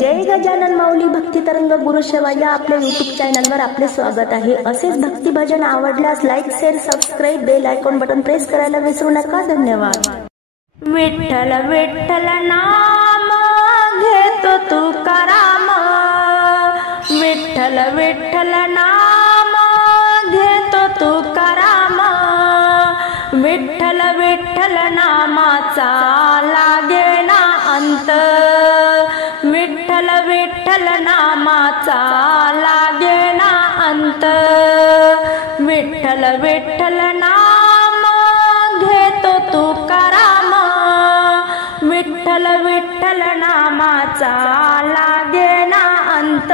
जय गजानन माऊली भक्ती तरंग गुरुसेवा या आपल्या YouTube चॅनलवर आपले स्वागत आहे। असेच भक्ती भजन आवडल्यास like share subscribe bell icon button press करायला विसरू नका। धन्यवाद। विठ्ठल विठ्ठल नाम घेतो तुकाराम, विठ्ठल विठ्ठल नाम घेतो तुकाराम, विठ्ठल विठ्ठल नामाचा लागेना अंत, विठ्ठल विठ्ठल नामाचा लागेना अंत, विठ्ठल विठ्ठल नाम घेतो तुकाराम, विठ्ठल विठ्ठल नामाचा लागेना अंत,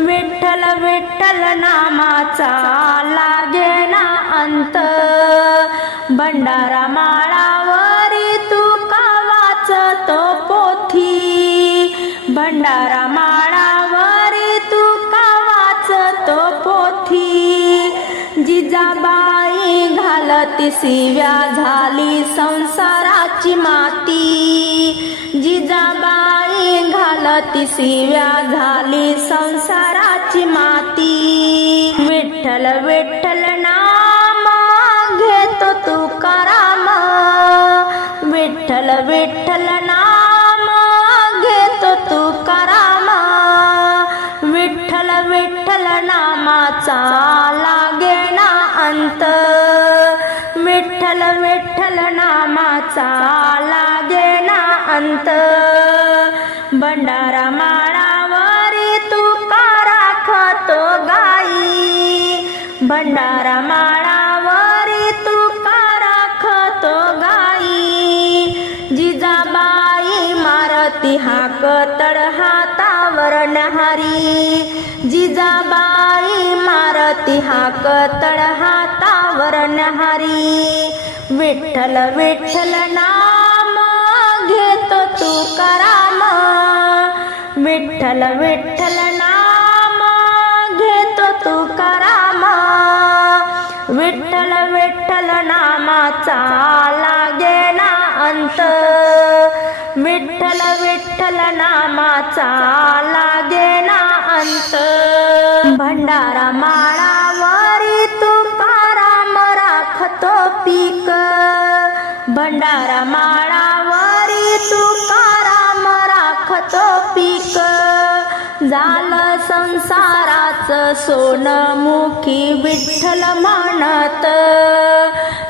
विठ्ठल विठ्ठल नामाचा लागेना अंत। भंडारा माळावरी तुका वाचतो पोथी, भंडारा माळावरी तुका वाचतो पोथी, जिजाबाई घालती शिव्या झाली संसाराची माती, जिजाबाई घालती शिव्या झाली संसाराची माती। विठ्ठल विठ्ठल नाम घेतो तुकाराम, विठ्ठल विठ्ठल नाम घेतो तुकाराम, विठ्ठल विठ्ठल नामाचा लागेना अंत, विठ्ठल विठ्ठल नामाचा लागेना अंत। भंडारा माळावरी तुका राखतो गाई, भंडारा माळावरी तुका राखतो गाई, जिजाबाई मारती हाक तड हातावर न्याहारी, जिजाबाई मारती हाक तड हातावर न्याहारी। विठ्ठल विठ्ठल नाम घेतो तुकाराम, विठ्ठल विठ्ठल नाम घेतो तुकाराम, विठ्ठल विठ्ठल नामाचा लागेना अंत, विठ्ठल विठ्ठल नामाचा लागेना अंत। भंडारा माळावरी तुकाराम राखतो पीक, भंडारा माळावरी तुकाराम राखतो पीक, झालं संसाराचं सोनमुखी विठ्ठल म्हणत,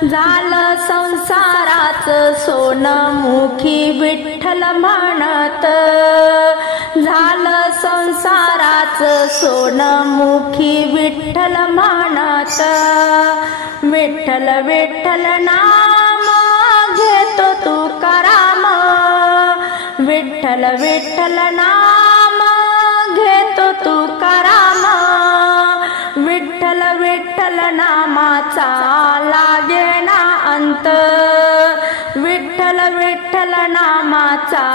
झालं संसाराचं सोनमुखी विठ्ठल म्हणत, झालं संसाराचं सोनमुखी विठ्ठल म्हणत। विठ्ठल विठ्ठल नाम घेतो तुकाराम, विठ्ठल विठ्ठल नाम घेतो तुकाराम, विठ्ठल विठ्ठल नामाचा लागेना अंत, विठ्ठल विठ्ठल नामाचा